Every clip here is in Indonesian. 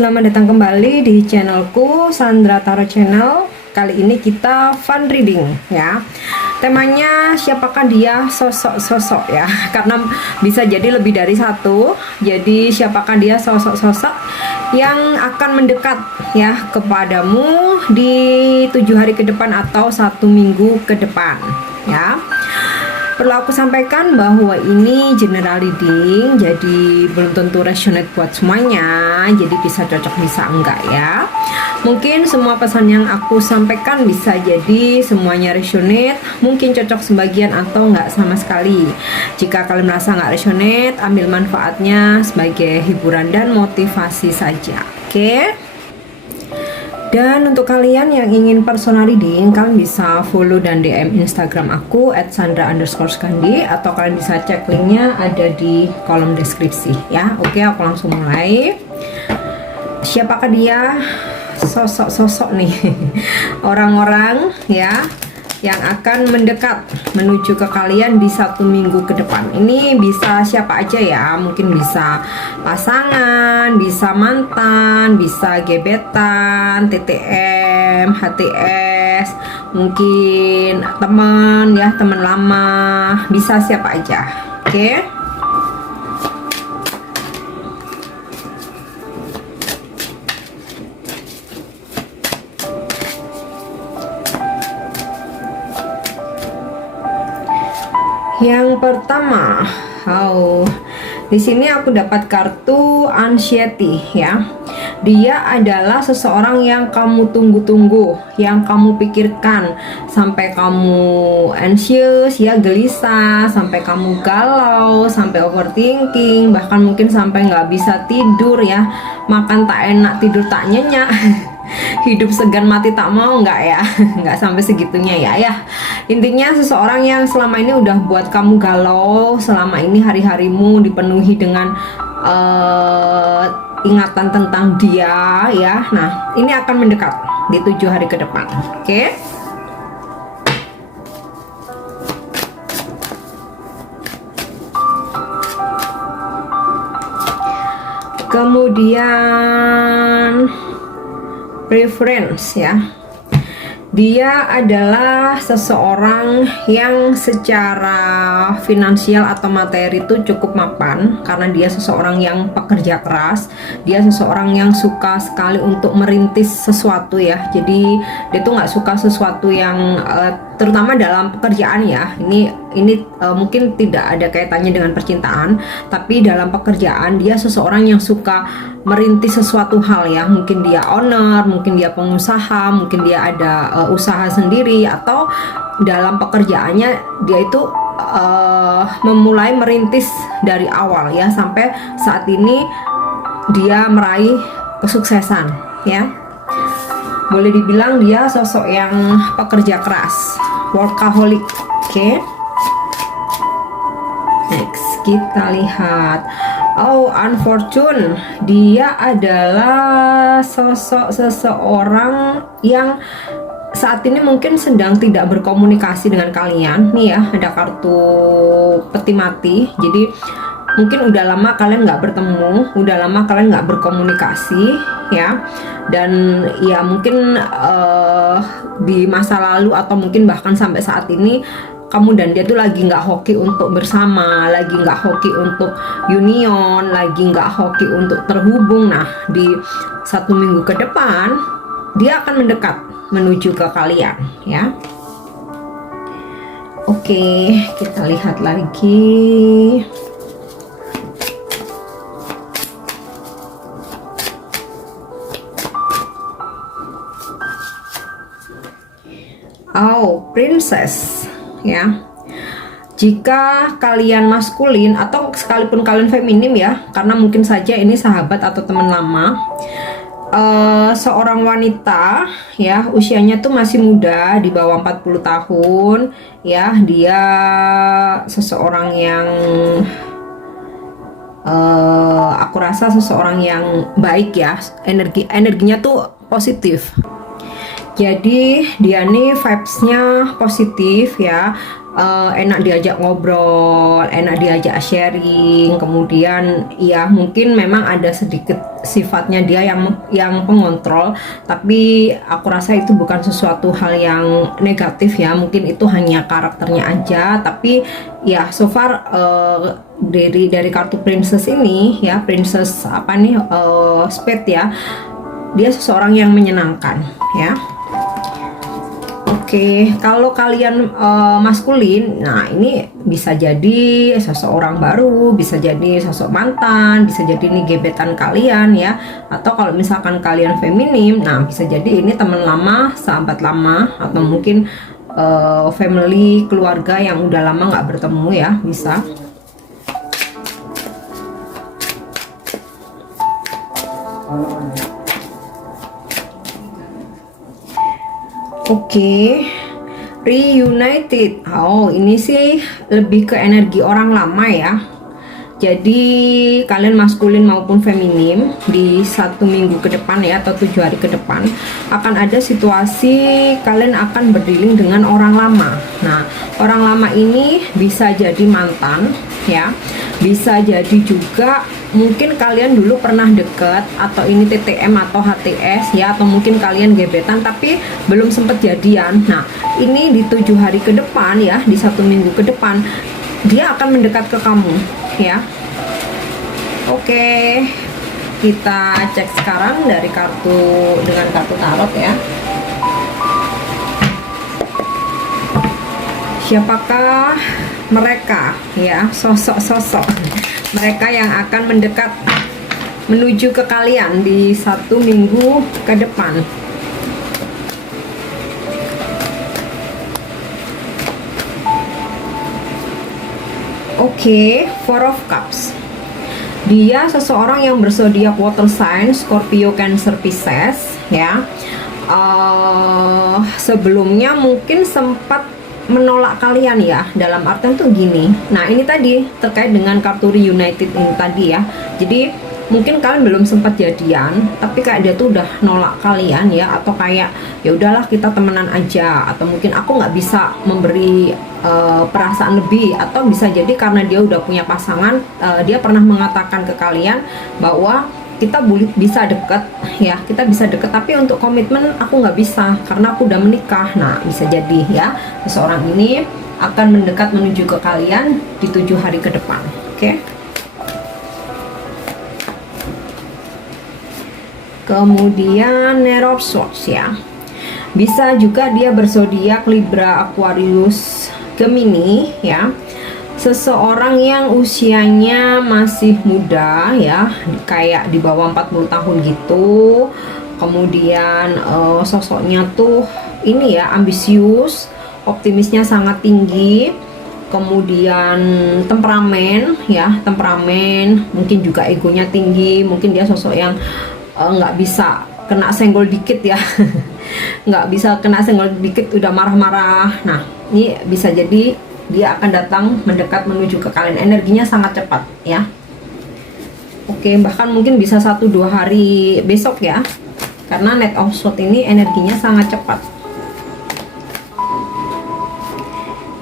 Selamat datang kembali di channelku Sandra Tarot Channel. Kali ini kita fun reading ya. Temanya siapakah dia, sosok-sosok ya. Karena bisa jadi lebih dari satu. Jadi siapakah dia, sosok-sosok yang akan mendekat ya kepadamu di 7 hari ke depan atau 1 minggu ke depan ya. Perlu aku sampaikan bahwa ini general reading, jadi belum tentu resonate buat semuanya, jadi bisa cocok bisa enggak ya. Mungkin semua pesan yang aku sampaikan bisa jadi semuanya resonate, mungkin cocok sebagian atau enggak sama sekali. Jika kalian merasa enggak resonate, ambil manfaatnya sebagai hiburan dan motivasi saja, oke? Dan untuk kalian yang ingin personal reading, kalian bisa follow dan DM Instagram aku @sandra_skandi, atau kalian bisa cek linknya ada di kolom deskripsi ya. Oke, aku langsung mulai. Siapakah dia? Sosok-sosok nih orang-orang ya yang akan mendekat menuju ke kalian di 1 minggu ke depan. Ini bisa siapa aja ya, mungkin bisa pasangan, bisa mantan, bisa gebetan, TTM, HTS, mungkin teman ya, teman lama, bisa siapa aja. Oke? Yang pertama, di sini aku dapat kartu anxiety ya. Dia adalah seseorang yang kamu tunggu-tunggu, yang kamu pikirkan sampai kamu anxious ya, gelisah, sampai kamu galau, sampai overthinking, bahkan mungkin sampai nggak bisa tidur ya, makan tak enak, tidur tak nyenyak. Hidup segan mati tak mau, nggak ya? Nggak sampai segitunya ya. Intinya seseorang yang selama ini udah buat kamu galau, selama ini hari-harimu dipenuhi dengan ingatan tentang dia ya. Nah, ini akan mendekat di 7 hari ke depan. Oke? Kemudian preference ya, dia adalah seseorang yang secara finansial atau materi itu cukup mapan, karena dia seseorang yang pekerja keras, dia seseorang yang suka sekali untuk merintis sesuatu ya. Jadi dia tuh nggak suka sesuatu yang terutama dalam pekerjaan ya, ini mungkin tidak ada kaitannya dengan percintaan, tapi dalam pekerjaan dia seseorang yang suka merintis sesuatu hal ya. Mungkin dia owner, mungkin dia pengusaha, mungkin dia ada usaha sendiri, atau dalam pekerjaannya dia itu memulai merintis dari awal ya, sampai saat ini dia meraih kesuksesan ya. Boleh dibilang dia sosok yang pekerja keras, workaholic. Oke? Next kita lihat, unfortunate, dia adalah sosok seseorang yang saat ini mungkin sedang tidak berkomunikasi dengan kalian nih ya. Ada kartu peti mati, jadi mungkin udah lama kalian nggak bertemu, udah lama kalian nggak berkomunikasi ya. Dan ya mungkin di masa lalu atau mungkin bahkan sampai saat ini kamu dan dia tuh lagi nggak hoki untuk bersama, lagi nggak hoki untuk union, lagi nggak hoki untuk terhubung. Nah, di 1 minggu ke depan dia akan mendekat menuju ke kalian ya. Oke, kita lihat lagi. Princess ya. Jika kalian maskulin atau sekalipun kalian feminim ya, karena mungkin saja ini sahabat atau teman lama, seorang wanita ya, usianya tuh masih muda, di bawah 40 tahun ya. Dia seseorang yang aku rasa seseorang yang baik ya, energinya tuh positif. Jadi dia nih vibesnya positif ya, enak diajak ngobrol, enak diajak sharing. Kemudian ya mungkin memang ada sedikit sifatnya dia yang pengontrol, tapi aku rasa itu bukan sesuatu hal yang negatif ya, mungkin itu hanya karakternya aja. Tapi ya so far dari kartu princess ini ya, princess apa nih, spade ya, dia seseorang yang menyenangkan ya. Oke, kalau kalian maskulin, nah ini bisa jadi seseorang baru, bisa jadi sosok mantan, bisa jadi ini gebetan kalian ya. Atau kalau misalkan kalian feminim, nah bisa jadi ini teman lama, sahabat lama, atau mungkin family, keluarga yang udah lama nggak bertemu ya, bisa. Oke, reunited. Oh, ini sih lebih ke energi orang lama ya. Jadi kalian maskulin maupun feminim di 1 minggu ke depan ya, atau 7 hari ke depan akan ada situasi kalian akan berdealing dengan orang lama. Nah, orang lama ini bisa jadi mantan ya, bisa jadi juga mungkin kalian dulu pernah deket, atau ini TTM atau HTS ya, atau mungkin kalian gebetan tapi belum sempat jadian. Nah, ini di 7 hari ke depan ya, di 1 minggu ke depan dia akan mendekat ke kamu ya. Oke, kita cek sekarang dengan kartu tarot ya. Siapakah mereka ya, sosok-sosok mereka yang akan mendekat menuju ke kalian di 1 minggu ke depan? Oke, Four of Cups. Dia seseorang yang berzodiak water sign, Scorpio, Cancer, Pisces ya. Sebelumnya mungkin sempat menolak kalian ya, dalam artian tuh gini. Nah, ini tadi terkait dengan kartu reunited ini tadi ya. Jadi mungkin kalian belum sempat jadian, tapi kayak dia tuh udah nolak kalian ya, atau kayak ya udahlah kita temenan aja, atau mungkin aku nggak bisa memberi perasaan lebih, atau bisa jadi karena dia udah punya pasangan, dia pernah mengatakan ke kalian bahwa kita bisa deket ya, kita bisa deket, tapi untuk komitmen aku nggak bisa karena aku udah menikah. Nah, bisa jadi ya seseorang ini akan mendekat menuju ke kalian di 7 hari ke depan. Oke. Kemudian Knight of Swords ya, bisa juga dia berzodiak Libra, Aquarius, Gemini ya. Seseorang yang usianya masih muda ya, kayak di bawah 40 tahun gitu. Kemudian sosoknya tuh ini ya, ambisius, optimisnya sangat tinggi. Kemudian temperamen ya, temperamen, mungkin juga egonya tinggi. Mungkin dia sosok yang nggak bisa kena senggol dikit ya. Nggak bisa kena senggol dikit udah marah-marah. Nah, ini bisa jadi dia akan datang mendekat menuju ke kalian, energinya sangat cepat ya. Oke, bahkan mungkin bisa 1-2 hari besok ya, karena Knight of Swords ini energinya sangat cepat.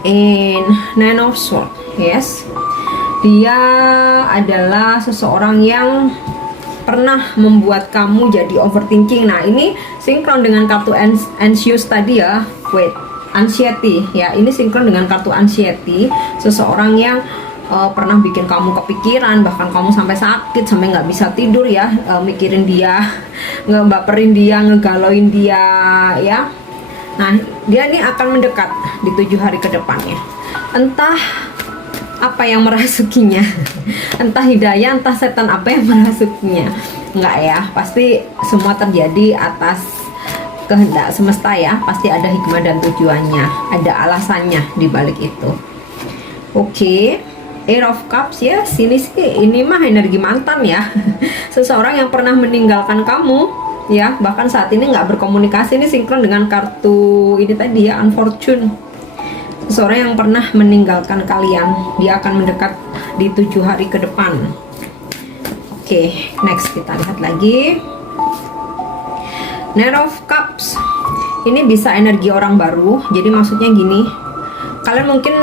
And Nine of Swords, yes, dia adalah seseorang yang pernah membuat kamu jadi overthinking. Nah, ini sinkron dengan kartu anxious tadi ya. Anxiety ya, ini sinkron dengan kartu anxiety, seseorang yang pernah bikin kamu kepikiran, bahkan kamu sampai sakit, sampai nggak bisa tidur ya, mikirin dia, ngebaperin dia, ngegalauin dia ya. Nah, dia ini akan mendekat di 7 hari ke depannya. Entah apa yang merasukinya, entah hidayah, entah setan apa yang merasukinya, enggak ya, pasti semua terjadi atas kehendak semesta ya, pasti ada hikmah dan tujuannya, ada alasannya di balik itu. Oke, Eight of Cups ya, sini sih ini mah energi mantan ya. Seseorang yang pernah meninggalkan kamu ya, bahkan saat ini nggak berkomunikasi. Ini sinkron dengan kartu ini tadi ya, Unfortune. Seseorang yang pernah meninggalkan kalian, dia akan mendekat di 7 hari ke depan. Oke, next kita lihat lagi. Knight of Cups, ini bisa energi orang baru. Jadi maksudnya gini, kalian mungkin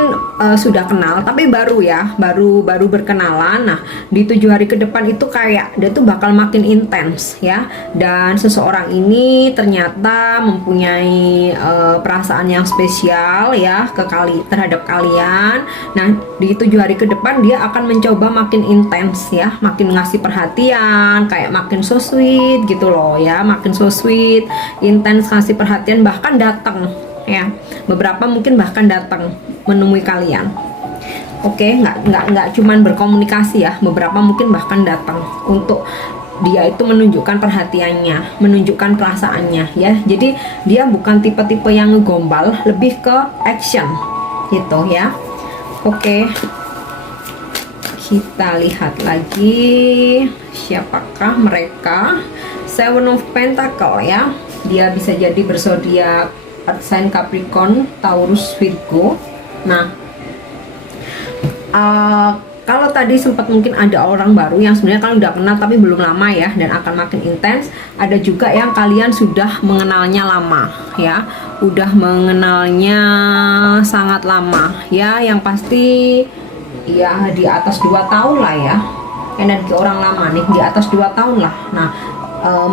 sudah kenal tapi baru ya, baru berkenalan. Nah, di 7 hari ke depan itu kayak dia tuh bakal makin intens ya, dan seseorang ini ternyata mempunyai perasaan yang spesial ya terhadap kalian. Nah, di 7 hari ke depan dia akan mencoba makin intens ya, makin ngasih perhatian, kayak makin so sweet gitu loh ya, makin so sweet, intens kasih perhatian, bahkan datang ya, beberapa mungkin bahkan datang menemui kalian. Oke, nggak cuman berkomunikasi ya, beberapa mungkin bahkan datang untuk dia itu menunjukkan perhatiannya, menunjukkan perasaannya ya. Jadi dia bukan tipe-tipe yang ngegombal, lebih ke action gitu ya. Oke, kita lihat lagi siapakah mereka. Seven of Pentacle ya, dia bisa jadi berzodiak Earth sign Capricorn, Taurus, Virgo. Nah, kalau tadi sempat mungkin ada orang baru yang sebenarnya kalian udah kenal tapi belum lama ya, dan akan makin intens. Ada juga yang kalian sudah mengenalnya lama ya, udah mengenalnya sangat lama ya, yang pasti ya di atas 2 tahun lah ya, energi orang lama nih di atas 2 tahun lah. Nah,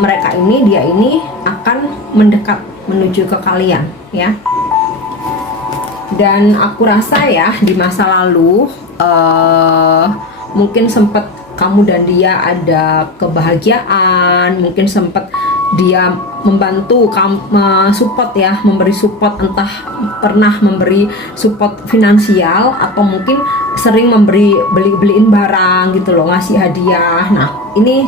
mereka ini, dia ini akan mendekat menuju ke kalian ya, dan aku rasa ya di masa lalu mungkin sempat kamu dan dia ada kebahagiaan, mungkin sempat dia membantu kamu, support ya, memberi support, entah pernah memberi support finansial atau mungkin sering beliin barang gitu loh, ngasih hadiah. Nah, ini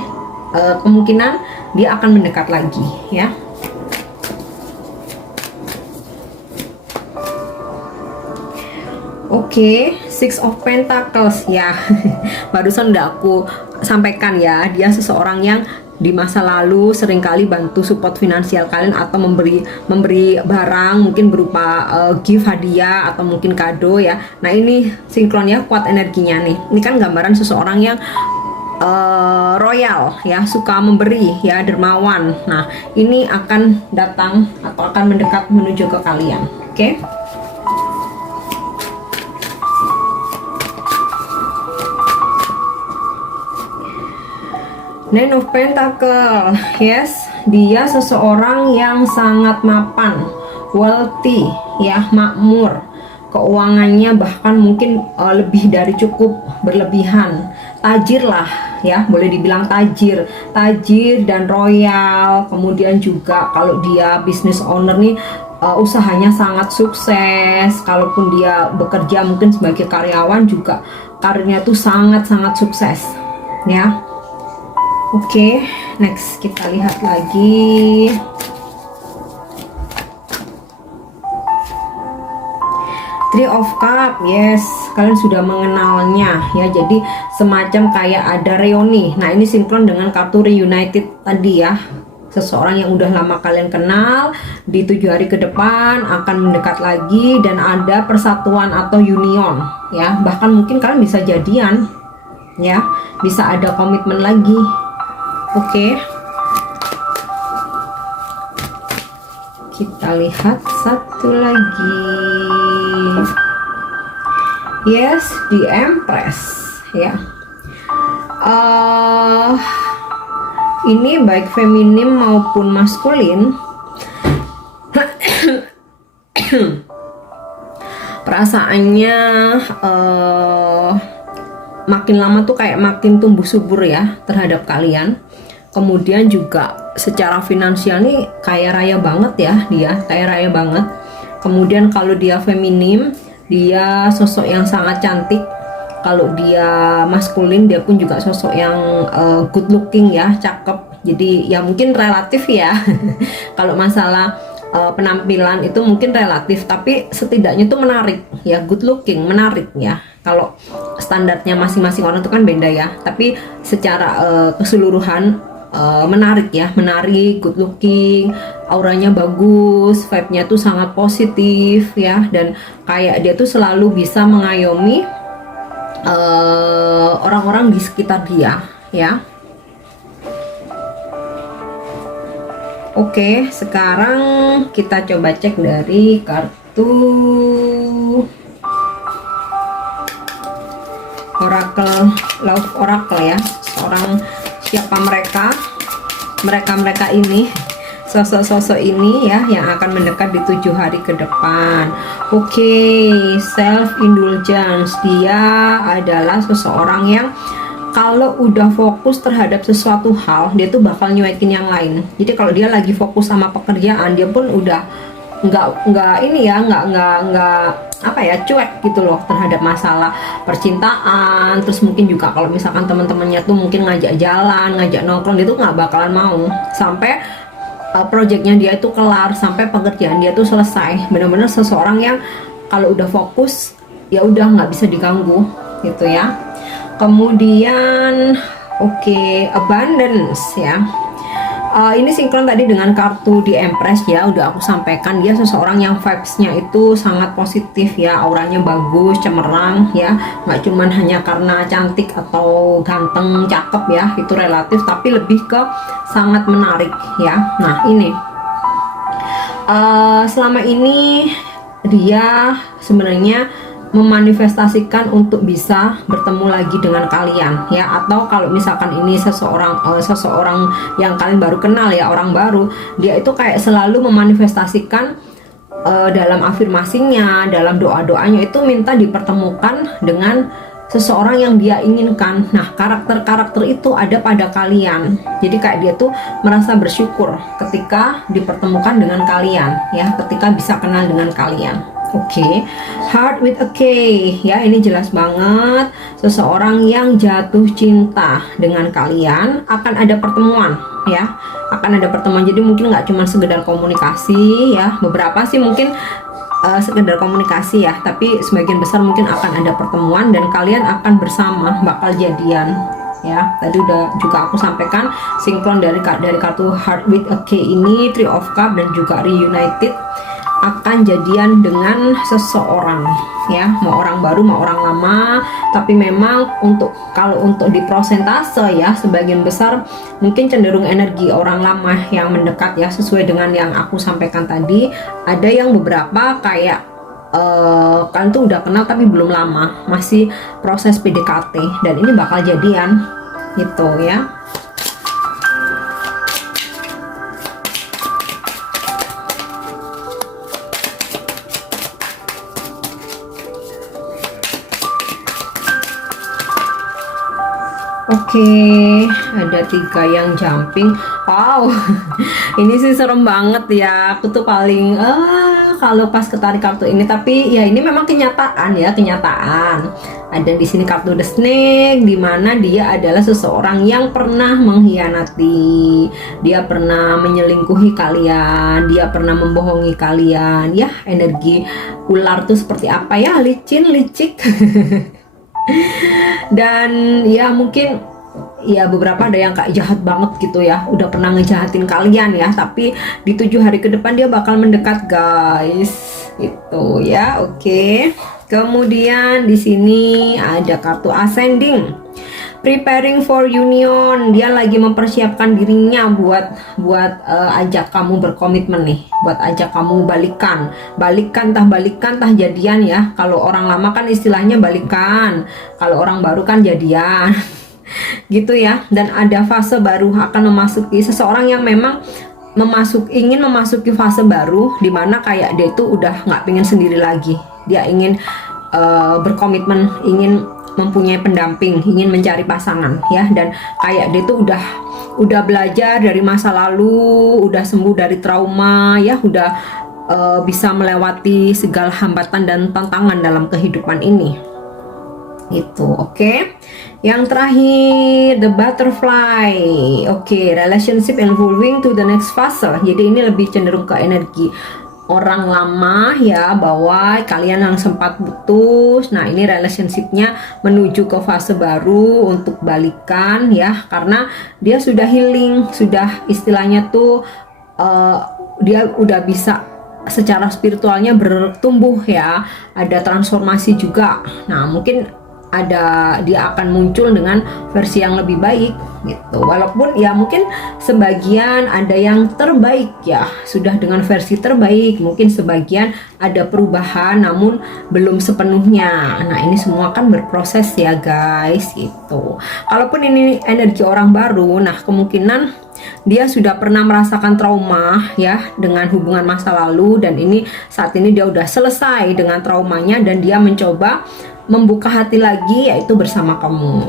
kemungkinan dia akan mendekat lagi ya. Oke, Six of Pentacles ya. Barusan udah aku sampaikan ya, dia seseorang yang di masa lalu seringkali bantu support finansial kalian atau memberi barang, mungkin berupa gift, hadiah, atau mungkin kado ya. Nah, ini sinkronnya kuat energinya nih. Ini kan gambaran seseorang yang royal ya, suka memberi ya, dermawan. Nah, ini akan datang atau akan mendekat menuju ke kalian. Oke. Nine of Pentacle, yes, dia seseorang yang sangat mapan, wealthy, ya, makmur, keuangannya bahkan mungkin lebih dari cukup, berlebihan, tajir lah, ya, boleh dibilang tajir dan royal. Kemudian juga kalau dia business owner nih, usahanya sangat sukses. Kalaupun dia bekerja mungkin sebagai karyawan juga karirnya tuh sangat-sangat sukses, ya. Oke, next kita lihat lagi. Three of Cup, yes, kalian sudah mengenalnya ya. Jadi semacam kayak ada reuni. Nah, ini sinkron dengan kartu reunited tadi ya. Seseorang yang udah lama kalian kenal di 7 hari ke depan akan mendekat lagi dan ada persatuan atau union ya. Bahkan mungkin kalian bisa jadian ya, bisa ada komitmen lagi. Oke, kita lihat satu lagi. Yes, the Empress ya. Ini baik feminim maupun maskulin. Perasaannya makin lama tuh kayak makin tumbuh subur ya terhadap kalian. Kemudian juga secara finansial nih kaya raya banget ya, dia kaya raya banget. Kemudian kalau dia feminim, dia sosok yang sangat cantik. Kalau dia maskulin, dia pun juga sosok yang good looking ya, cakep. Jadi ya mungkin relatif ya. Kalau masalah penampilan itu mungkin relatif, tapi setidaknya itu menarik ya, good looking, menarik ya. Kalau standarnya masing-masing orang itu kan beda ya, tapi secara keseluruhan menarik ya, menarik, good looking, auranya bagus, vibe-nya tuh sangat positif ya, dan kayak dia tuh selalu bisa mengayomi orang-orang di sekitar dia ya. Oke, sekarang kita coba cek dari kartu oracle, love oracle ya. Seorang siapa mereka? Mereka ini, sosok-sosok ini ya yang akan mendekat di 7 hari ke depan. Oke, self indulgence, dia adalah seseorang yang kalau udah fokus terhadap sesuatu hal, dia tuh bakal nyuekin yang lain. Jadi kalau dia lagi fokus sama pekerjaan, dia pun udah nggak ini ya, nggak apa ya, cuek gitu loh terhadap masalah percintaan. Terus mungkin juga kalau misalkan teman-temannya tuh mungkin ngajak jalan, ngajak nongkrong, dia tuh nggak bakalan mau sampai projectnya dia itu kelar, sampai pekerjaan dia tuh selesai. Bener-bener seseorang yang kalau udah fokus ya udah nggak bisa diganggu gitu ya. Kemudian oke, abundance ya. Ini sinkron tadi dengan kartu di Empress ya, udah aku sampaikan. Dia seseorang yang vibes-nya itu sangat positif ya, auranya bagus, cemerlang ya, nggak cuman hanya karena cantik atau ganteng, cakep ya, itu relatif, tapi lebih ke sangat menarik ya. Nah ini selama ini dia sebenarnya memanifestasikan untuk bisa bertemu lagi dengan kalian ya, atau kalau misalkan ini seseorang yang kalian baru kenal ya, orang baru, dia itu kayak selalu memanifestasikan dalam afirmasinya, dalam doa-doanya itu minta dipertemukan dengan seseorang yang dia inginkan. Nah, karakter-karakter itu ada pada kalian. Jadi kayak dia tuh merasa bersyukur ketika dipertemukan dengan kalian ya, ketika bisa kenal dengan kalian. Oke, heart with a K ya, ini jelas banget seseorang yang jatuh cinta dengan kalian, akan ada pertemuan ya, akan ada pertemuan. Jadi mungkin nggak cuma sekedar komunikasi ya, beberapa sih mungkin sekedar komunikasi ya, tapi sebagian besar mungkin akan ada pertemuan dan kalian akan bersama, bakal jadian ya. Tadi udah juga aku sampaikan sinkron dari kartu heart with a K ini, Three of Cups dan juga reunited, akan jadian dengan seseorang ya, mau orang baru mau orang lama. Tapi memang kalau untuk di prosentase ya, sebagian besar mungkin cenderung energi orang lama yang mendekat ya, sesuai dengan yang aku sampaikan tadi. Ada yang beberapa kayak kalian tuh udah kenal tapi belum lama, masih proses PDKT, dan ini bakal jadian gitu ya. Oke, ada 3 yang jumping. Wow, ini sih serem banget ya. Aku tuh paling kalau pas ketarik kartu ini, tapi ya ini memang kenyataan ya, kenyataan. Ada di sini kartu The Snake, dimana dia adalah seseorang yang pernah mengkhianati, dia pernah menyelingkuhi kalian, dia pernah membohongi kalian. Ya, energi ular tuh seperti apa ya, licin, licik. Dan ya mungkin ya beberapa ada yang kayak jahat banget gitu ya, udah pernah ngejahatin kalian ya, tapi di 7 hari ke depan dia bakal mendekat guys, itu ya. Oke, kemudian di sini ada kartu ascending, preparing for union. Dia lagi mempersiapkan dirinya buat ajak kamu berkomitmen nih, buat ajak kamu balikan tah jadian ya. Kalau orang lama kan istilahnya balikan, kalau orang baru kan jadian. Gitu ya. Dan ada fase baru akan memasuki seseorang yang memang ingin memasuki fase baru, dimana kayak dia itu udah nggak pengen sendiri lagi, dia ingin berkomitmen, ingin mempunyai pendamping, ingin mencari pasangan ya. Dan kayak dia tuh udah belajar dari masa lalu, udah sembuh dari trauma ya, udah bisa melewati segala hambatan dan tantangan dalam kehidupan ini. Itu oke. Yang terakhir, the butterfly. Oke, relationship evolving to the next fase. Jadi ini lebih cenderung ke energi orang lama ya, bahwa kalian yang sempat putus, nah ini relationshipnya menuju ke fase baru untuk balikan ya, karena dia sudah healing, sudah istilahnya tuh dia udah bisa secara spiritualnya bertumbuh ya, ada transformasi juga. Nah mungkin dia akan muncul dengan versi yang lebih baik gitu. Walaupun ya mungkin sebagian ada yang terbaik ya, sudah dengan versi terbaik, mungkin sebagian ada perubahan namun belum sepenuhnya. Nah, ini semua kan berproses ya guys gitu. Kalaupun ini energi orang baru, nah kemungkinan dia sudah pernah merasakan trauma ya dengan hubungan masa lalu, dan ini saat ini dia udah selesai dengan traumanya dan dia mencoba membuka hati lagi, yaitu bersama kamu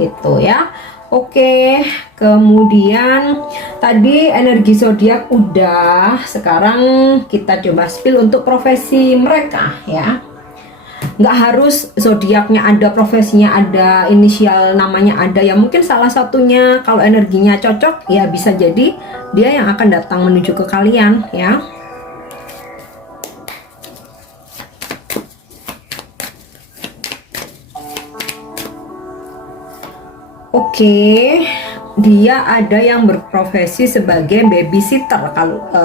gitu ya. Oke, kemudian tadi energi zodiak udah, sekarang kita coba spill untuk profesi mereka ya. Nggak harus zodiaknya ada, profesinya ada, inisial namanya ada ya, mungkin salah satunya kalau energinya cocok ya bisa jadi dia yang akan datang menuju ke kalian ya. Oke, dia ada yang berprofesi sebagai babysitter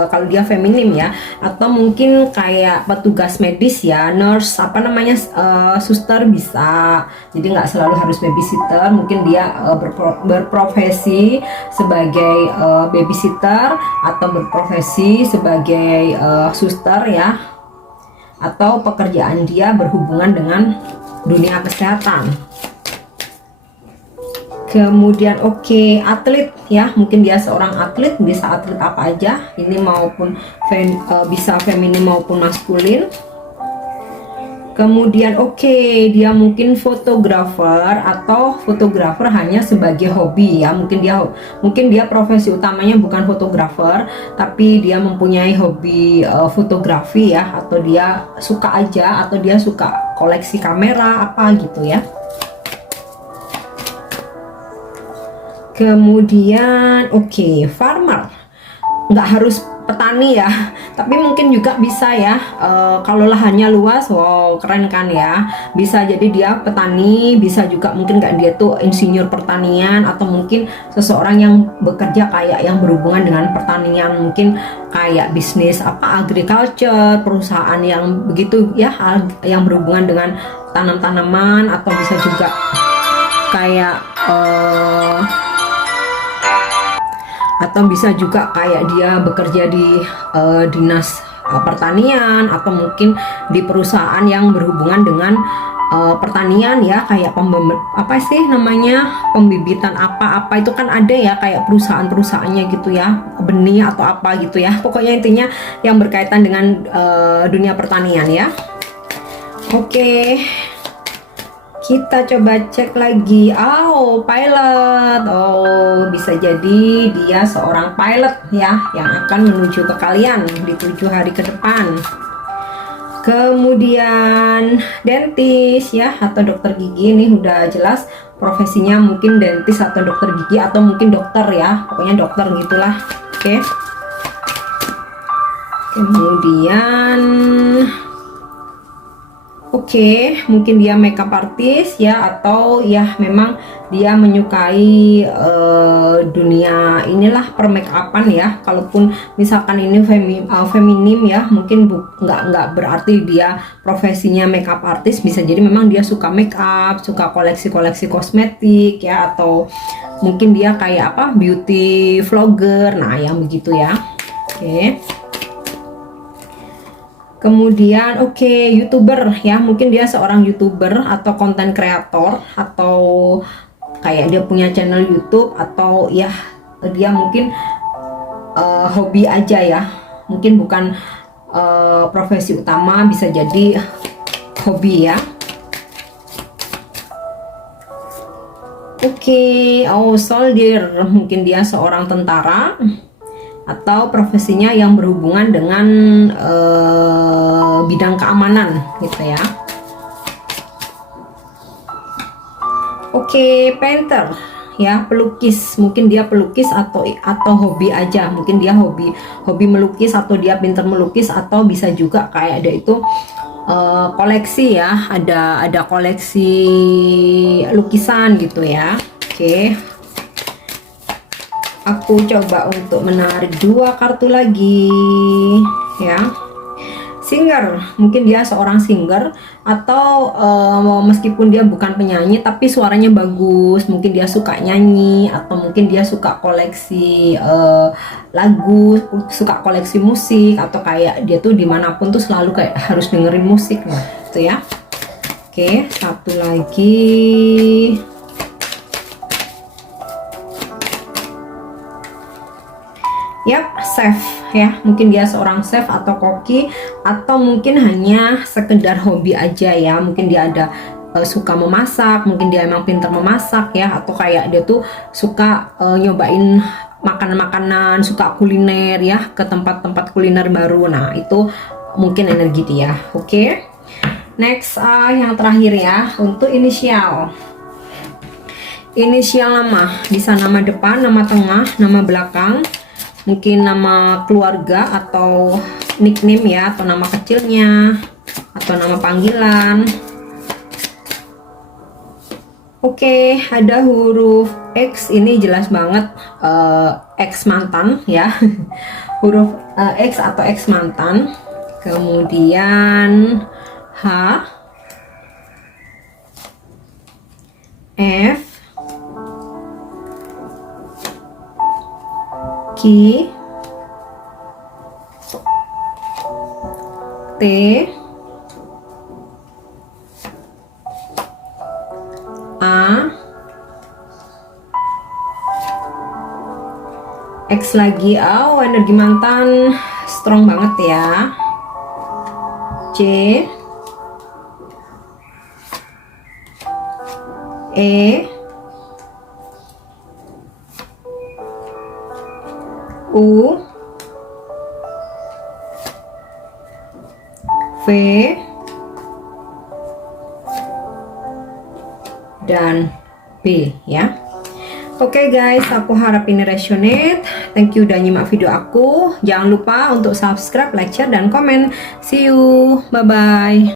kalau dia feminim ya, atau mungkin kayak petugas medis ya, nurse apa namanya, suster bisa. Jadi nggak selalu harus babysitter, mungkin dia berprofesi sebagai babysitter atau berprofesi sebagai suster ya, atau pekerjaan dia berhubungan dengan dunia kesehatan. Kemudian oke, atlet ya, mungkin dia seorang atlet, bisa atlet apa aja ini, maupun bisa feminim maupun maskulin. Kemudian oke, dia mungkin fotografer atau fotografer hanya sebagai hobi ya, mungkin dia profesi utamanya bukan fotografer, tapi dia mempunyai hobi fotografi ya, atau dia suka aja, atau dia suka koleksi kamera apa gitu ya. Kemudian oke, farmer, nggak harus petani ya, tapi mungkin juga bisa ya, kalau lahannya luas. Wow, keren kan ya, bisa jadi dia petani, bisa juga mungkin nggak, dia tuh insinyur pertanian, atau mungkin seseorang yang bekerja kayak yang berhubungan dengan pertanian, mungkin kayak bisnis apa, agriculture, perusahaan yang begitu ya, yang berhubungan dengan tanam-tanaman, atau bisa juga kayak dia bekerja di dinas pertanian, atau mungkin di perusahaan yang berhubungan dengan pertanian ya, kayak apa sih namanya, pembibitan apa itu kan ada ya, kayak perusahaannya gitu ya, benih atau apa gitu ya, pokoknya intinya yang berkaitan dengan dunia pertanian ya. Oke, kita coba cek lagi. Oh, pilot. Oh, bisa jadi dia seorang pilot ya, yang akan menuju ke kalian di 7 hari ke depan. Kemudian dentis ya, atau dokter gigi, ini udah jelas profesinya, mungkin dentis atau dokter gigi, atau mungkin dokter ya, pokoknya dokter gitulah. Oke. Kemudian oke, mungkin dia makeup artist ya, atau ya memang dia menyukai dunia inilah permakeupan ya. Kalaupun misalkan ini feminim ya, mungkin nggak berarti dia profesinya makeup artist, bisa jadi memang dia suka makeup, suka koleksi kosmetik ya, atau mungkin dia kayak apa, beauty vlogger, nah yang begitu ya. Oke. Kemudian oke, YouTuber ya, mungkin dia seorang YouTuber atau konten kreator, atau kayak dia punya channel YouTube, atau ya dia mungkin hobi aja ya, mungkin bukan profesi utama, bisa jadi hobi ya. Oke, oh soldier, mungkin dia seorang tentara, atau profesinya yang berhubungan dengan bidang keamanan gitu ya. Oke, painter ya, pelukis, mungkin dia pelukis atau hobi aja, mungkin dia hobi melukis, atau dia pintar melukis, atau bisa juga kayak dia itu koleksi ya, ada koleksi lukisan gitu ya. Oke, aku coba untuk menarik 2 kartu lagi ya. singer, mungkin dia seorang singer atau meskipun dia bukan penyanyi tapi suaranya bagus, mungkin dia suka nyanyi atau mungkin dia suka koleksi lagu, suka koleksi musik, atau kayak dia tuh dimanapun tuh selalu kayak harus dengerin musik lah gitu ya. Oke, satu lagi. Yap, chef ya, mungkin dia seorang chef atau koki, atau mungkin hanya sekedar hobi aja ya, mungkin dia ada suka memasak, mungkin dia emang pintar memasak ya, atau kayak dia tuh suka nyobain makanan-makanan, suka kuliner ya, ke tempat-tempat kuliner baru. Nah itu mungkin energi dia. Oke, next yang terakhir ya, untuk inisial. Inisial nama, bisa nama depan, nama tengah, nama belakang, mungkin nama keluarga atau nickname ya, atau nama kecilnya atau nama panggilan. Oke, ada huruf X, ini jelas banget X mantan ya. Huruf X atau X mantan. Kemudian H, F, Q, T, A, X lagi. Oh, energi mantan strong banget ya. C, E, U, V, dan B ya. Oke guys, aku harap ini resonate. Thank you udah nyimak video aku. Jangan lupa untuk subscribe, like, share, dan komen. See you, bye bye.